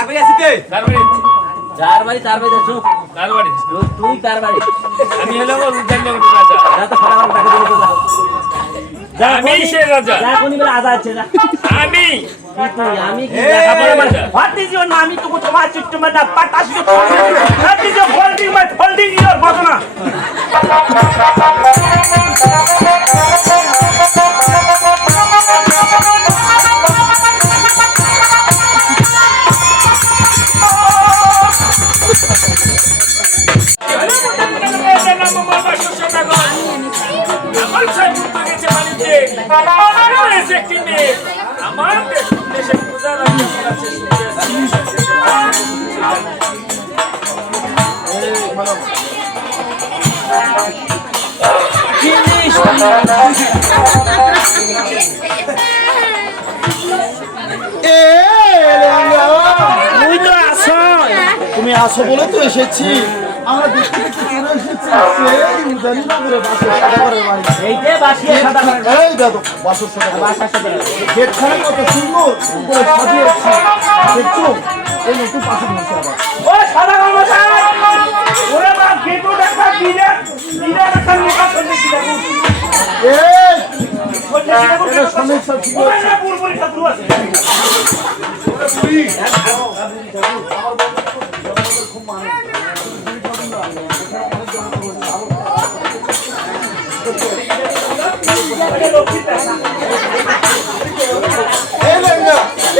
আমি আসিতে চার বাড়ি চুপ তুই তার বাড়ি আমি হলাম রুদ্রাঞ্জন রাজা। যা তো ফটাফট টাকা দিয়ে দে যা আমি সে রাজা। যা কোনি বলে আজা আছে যা আমি আমি কি হোয়াট ইজ ইওর নাম তো তোমার চিত্ত মে না পাটাস you what is your holding your বদনা আমার দেশে পূজা তুমি আসো বলে তো এসেছি। আমরা দেখতে দেখতে কেন এসেছি? সেই উদানিনগরে বাসর বাড়ি। এইতে বাসিয়ে সাদা করে এই দেখো বাসর সাদা গেটখানে কত সুন্দর উপরে সাজিয়েছি। দেখছো এই নতুন পাশে বসে আবার ও সাদা কর্মচারী ওরে বাপ গেটু দেখা দিলে একটা লোকা চলে কি দেখো এই এটা সমস্যা ছিল। ওরে পুরপুরি ছাত্র আছে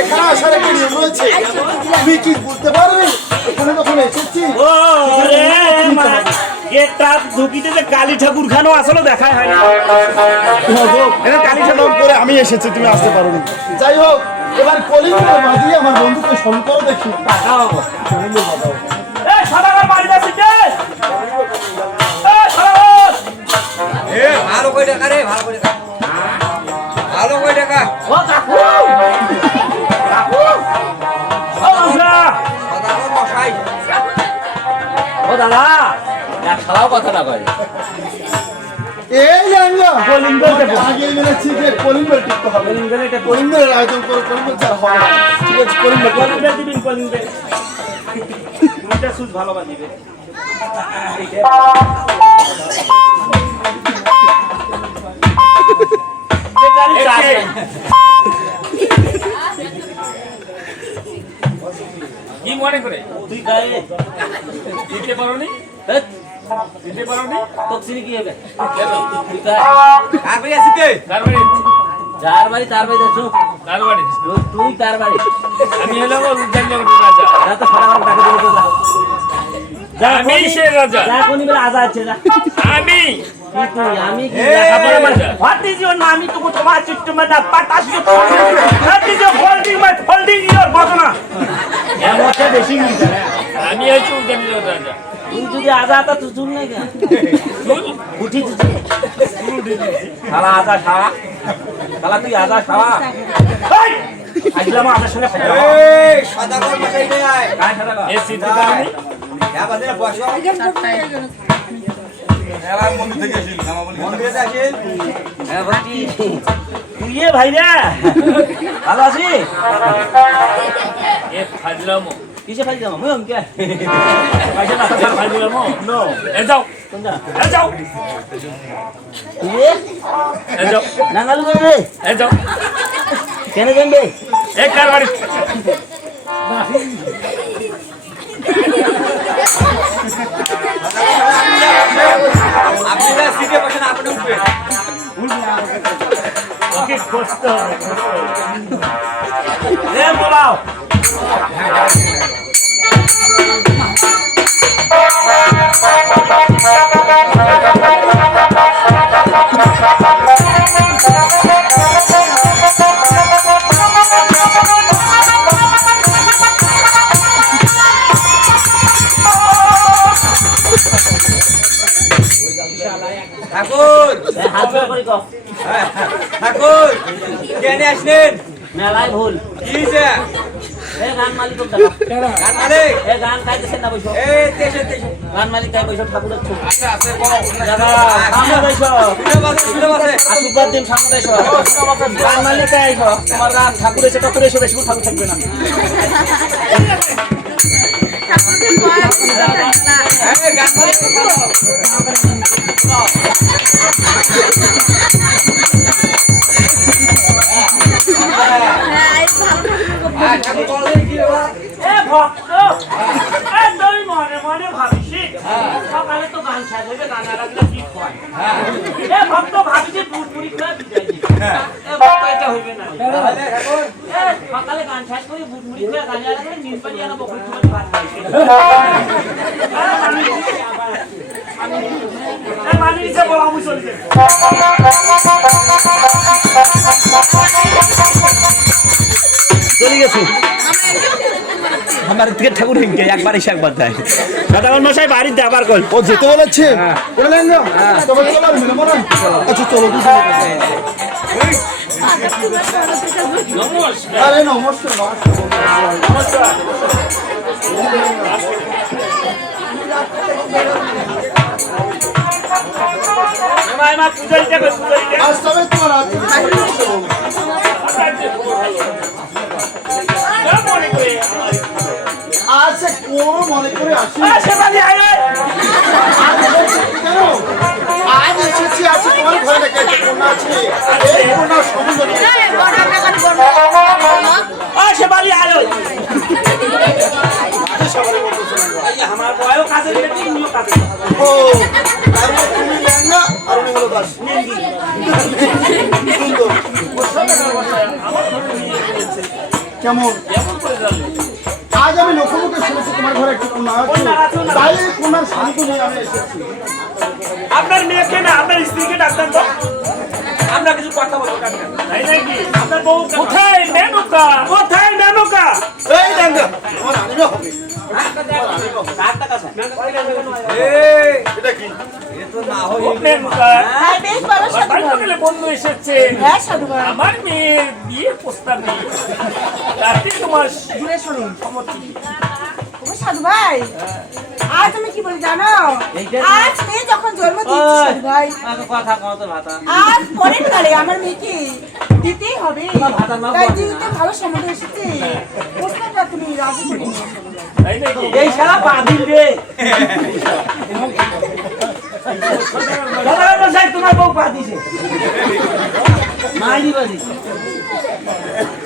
এখানে আসার একটা নিয়ম রয়েছে, তুমি কি বুঝতে পারবে? এখানে যখন এসেছি গেটটা ঢুকিতে যে কালী ঠাকুর খানো আসলে দেখাই হয় না কালী ঠাকুর করে আমি এসেছি, তুমি আসতে পারোনি। যাই হোক, এবার কলিঙ্গ বাজিয়ে আমার বন্ধুকে স্মরণ করো দেখি। এই সাদাগার বাড়ি যাচ্ছে কে? এই সাদাগার ভালো করে টাকা রে, ভালো করে টাকা, ভালো করে টাকা। ও কাকু কাকু ও মশা সদাগর মশাই, ও দাদা এক শালাও কথা না কয় এই জানলা কলিঙ্গ দেবো আগে মেরেছি যে কলিঙ্গ টিকতে হবে। কলিঙ্গ এটা কলিঙ্গের আয়োজন করো, কলিঙ্গ ছাড়া হবে না। ঠিক আছে, কলিঙ্গ কলিঙ্গ দিবেন কলিঙ্গ দুইটা সুজ ভালো বাজিবে কি মনে করে তুই গায়ে দিতে পারোনি? দিতে পারোনি? তকসিনি কি হবে আমি আসিতে কার বাড়ি? যার বাড়ি তার বাড়ি চুপ কার বাড়ি? তুই তার বাড়ি আমি হলাম রুদ্রাঞ্জন রাজা। যা তো ফটাফট টাকা দিয়ে দে আমি সে রাজা। যা কোনি বলে আজা আছে যা আমি আমি কি হোয়াট ইজ ইওর নাম তো তোমার চিত্ত মে না পাটাস you what is your holding your বদনা এমনটা বেশি মিলছে আমি হচ্ছি রুদ্রাঞ্জন রাজা। তুই যদি আজা আতা তুই শুন না কেন উঠি তুই শালা আজা খাওয়া শালা তুই আজা খাওয়া আজলাম আজার সঙ্গে এই সদাগর মশাই নে আয়। কাই শালা এ সিদ্ধি পারোনি? হ্যাঁ বাদে বসো। এবার মন্দির থেকে আসিল, মন্দিরে আসিল। হ্যাঁ বলছি তুই এ ভাই রে ভালো আছিস এ ফাজলামো। কিসে ফাইল যাবো মুই অঙ্কে পয়সা না থাকার ফাইল যাবো নো এ যাও, কোনটা এ যাও, তুই এ যাও, নাঙ্গালু রে এ যাও। কেন জানবে এ কার বাড়ি? আপনি যা সিটে বসেন, আপনি উঠবেন। ওকে কষ্ট হবে রে বলাও ঠাকুর, হাত করে কো ঠাকুর কেন আসলেন? মেলায় ভুল কি যে এ গান মালিক কোন দেখা গান মালিক এ গান গাইতেছে না বসো এই তেছে তেছে গান মালিক তাই বসো ঠাকুরের ছবি আচ্ছা আছে বড় দাদা সামনে বসো শুনে বাসে আশীর্বাদ দিন সামনে বসো গান মালিক তাই বসো তোমার গান ঠাকুর এসে ঠাকুর এসে বেশি ঠাকুর থাকবে না এই গান মালিক ঠাকুর বলে কি বাবা এ ভক্ত এ তুই মনে মনে ভাবিস সকালে তো গান সাজাবে গান লাগলে কি হয় এ ভক্ত ভাবিস পুরপুরি করে দিতে এ ভক্ত এটা হইবে না তাহলে ঠাকুর এ সকালে গান সাজ করে পুরপুরি করে গান লাগলে নির্বাচনী না বকরি তুমি ভাত খাইছে এ মানি যে বলা আমি চলছে চলে গেছি আমার থেকে ঠাকুর হিংকে একবার এসে একবার দেয় দাদা মশাই বাড়িতে আবার কল ও যেতে বলেছে ওটা লেঙ্গা তবে চলো আর মেলে মনে আচ্ছা চলো দুজন আরে নমস্কার নমস্কার মাই মা পূজারিটা কই পূজারিটা আজ তবে তোমার হাত আচ্ছা কোন মনে করে আসি সেবালি আয় কেন আজ এসেছি আছে তোমার ঘরে রেখে কোন আছে এই কোন সম্বন্ধ নেই সেবালি আয় আমার বয়ও কাজে দিলে তুমিও কাজে ও তারপর তুমি লেঙ্গা আর উনি হলো দাস কেমন আজ আমি লোকমুখে শুনেছি তোমার ঘরে একটি কন্যা আছে তাই এই কন্যার শান্ত নিয়ে আমি এসেছি আপনার মেয়েকে না আপনার স্ত্রীকে ডাক্তার তো আমরা কিছু কথা বলবো ডাক্তার তাই নাকি আপনার বউ কোথায় মেনকা এই লেঙ্গা আমার আনিবে হবে এই এটা কি এ তো না হই বেশ ভালো সাধু বন্ধু এসেছে হ্যাঁ সাধু ভাই আমার মেয়ের বিয়ে প্রস্তাব নেই রাতে তোমার দূরে শুনুন ও সাধু ভাই আজ আমি কি বলি জানো আজ মেয়ে যখন জন্ম দিয়েছে সাধু ভাই কথা কত ভাতা আজ পরের কালে আমার মেয়েকে দিতেই হবে তাই যেহেতু ভালো সম্বন্ধ এসেছে প্রশ্নটা তুমি রাজি করে নিও সাধু ভাই। তাই নাকি এই শালা বাদিল রে দাদা মশাই তোমার বউ পা দিছে মাইরি বাজি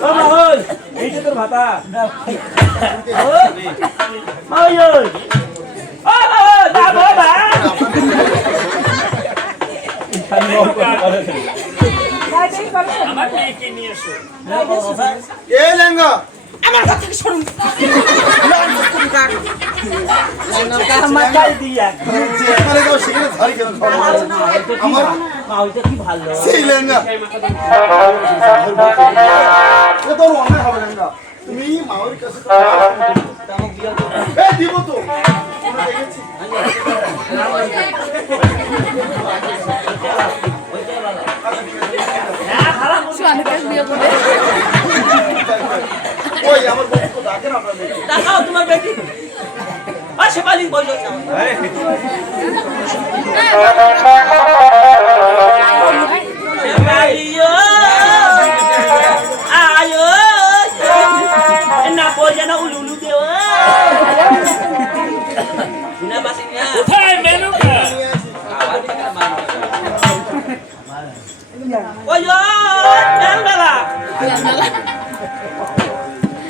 ও মাহল এই যে তোর ভাতা ও মাহল ও দা বাবা ভাই বেশ ভালো সাধু আমার মেয়েকে নিয়ে এসো এই লেঙ্গা আমার কথা থেকে শুনুন আমার কাল দিয়া যেখানে যাও সেখানে ধরি কেন আমার মাহলটা কি ভালো সেই লেঙ্গা এ তোর অন্যায় হবে লেঙ্গা তুমি মাওর কাছে এই দিব তো তোমরা দেখেছি ওই আমার বন্ধু ডাকে না আপনাদের দেখাও তোমার বেটি আর সেবালি বললো সেবালিও আয়ো না বোঝে না উলুলু দেও শুনে বাসি না কোথায় মেনকা ওয়ো মেলবেলা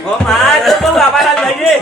ও মা তো বাবা লাল ভাই রে